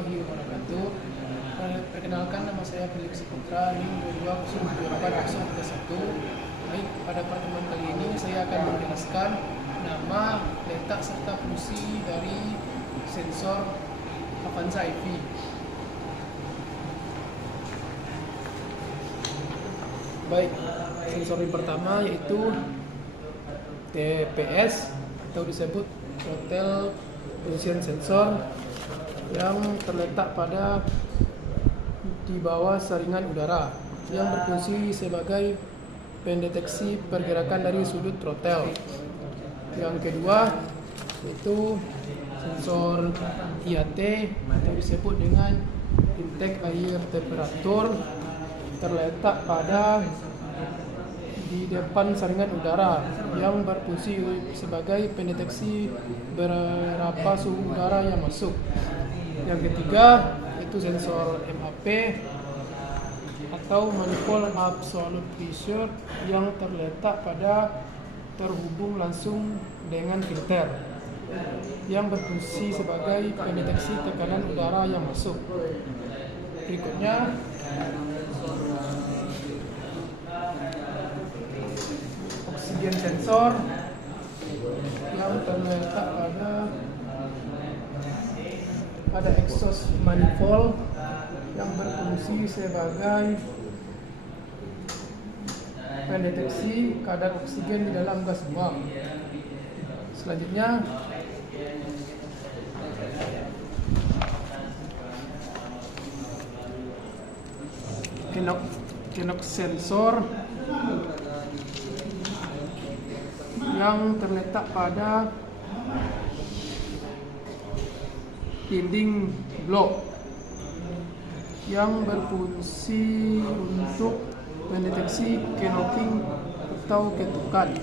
warahmatullahi wabarakatuh. Perkenalkan, nama saya Felix Putra, NIM 22083031. Baik, pada pertemuan kali ini saya akan menjelaskan nama, letak serta fungsi dari sensor Avanza IV. Baik, sensor yang pertama yaitu TPS atau disebut Throttle Position Sensor, yang terletak pada di bawah saringan udara, yang berfungsi sebagai pendeteksi pergerakan dari sudut throttle. Yang kedua yaitu sensor IAT atau disebut dengan intake air temperatur, terletak pada di depan saringan udara, yang berfungsi sebagai pendeteksi berapa suhu udara yang masuk. Yang ketiga itu sensor MAP atau Manifold Absolute Pressure, yang terletak pada terhubung langsung dengan filter, yang berfungsi sebagai pendeteksi tekanan udara yang masuk. Berikutnya oksigen sensor, yang terletak pada exhaust manifold, yang berfungsi sebagai pendeteksi kadar oksigen di dalam gas buang. Selanjutnya knock sensor, yang terletak pada dinding blok, yang berfungsi untuk mendeteksi knocking atau ketukan.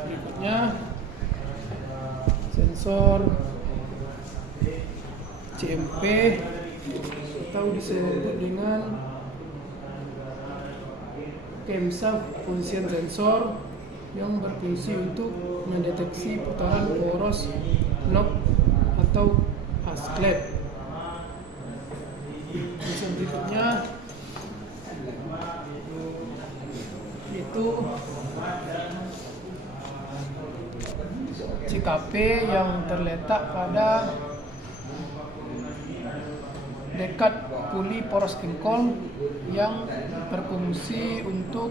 Berikutnya sensor CMP atau disebut dengan camshaft position sensor, yang berfungsi untuk mendeteksi putaran poros knob atau hasclap. Berikutnya itu CKP, yang terletak pada dekat puli poros engkol, yang berfungsi untuk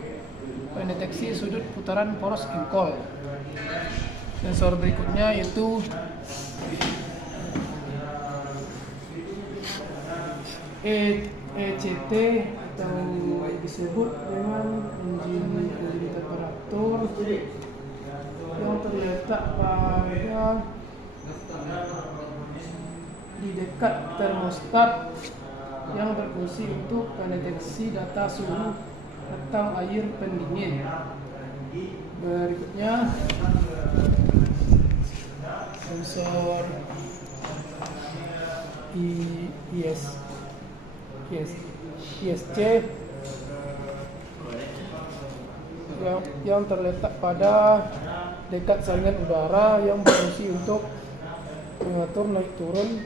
mendeteksi sudut putaran poros engkol. Sensor berikutnya yaitu ECT atau disebut dengan engine temperatur, yang terletak pada di dekat termostat, yang berfungsi untuk mendeteksi data suhu atau air pendingin. Berikutnya sensor ISC, yang terletak pada dekat saringan udara, yang berfungsi untuk mengatur naik turun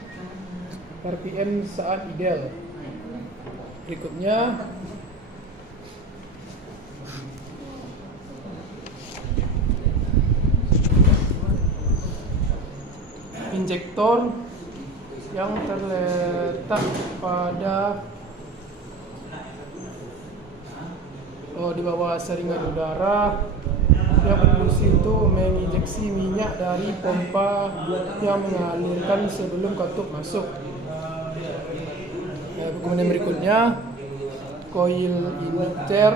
RPM saat ideal. Berikutnya injektor, yang terletak pada di bawah saringan udara, yang berfungsi untuk menginjeksi minyak dari pompa yang mengalirkan sebelum katup masuk. Kemudian berikutnya coil injector,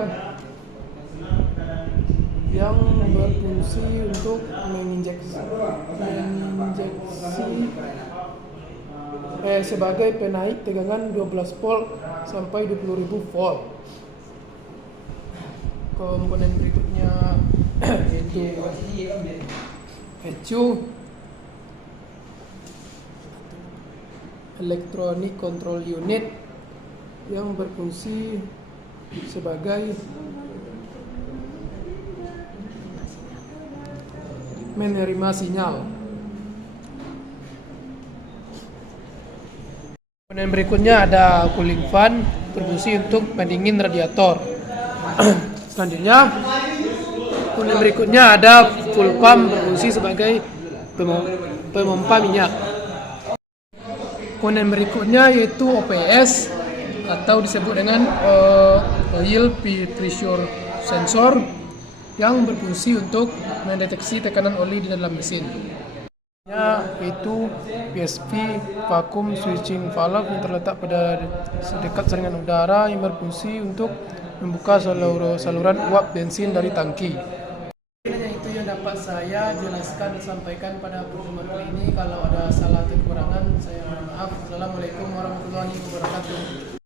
yang berfungsi untuk menginjeksi sebagai penaik tegangan 12 volt sampai 20.000 volt. Komponen berikutnya yaitu ECU, Electronic Control Unit, yang berfungsi sebagai menerima sinyal. Komponen berikutnya ada cooling fan, berfungsi untuk pendingin radiator. Selanjutnya, komponen berikutnya ada full pump, berfungsi sebagai pemompa minyak. Komponen berikutnya yaitu OPS atau disebut dengan oil pressure sensor yang berfungsi untuk mendeteksi tekanan oli di dalam mesin. Yaitu PSV vacuum switching valve yang terletak pada dekat saringan udara yang berfungsi untuk membuka saluran uap bensin dari tangki. Hanya itu yang dapat saya jelaskan dan sampaikan pada pertemuan kali ini. Kalau ada salah atau kekurangan, saya mohon maaf. Assalamualaikum warahmatullahi wabarakatuh.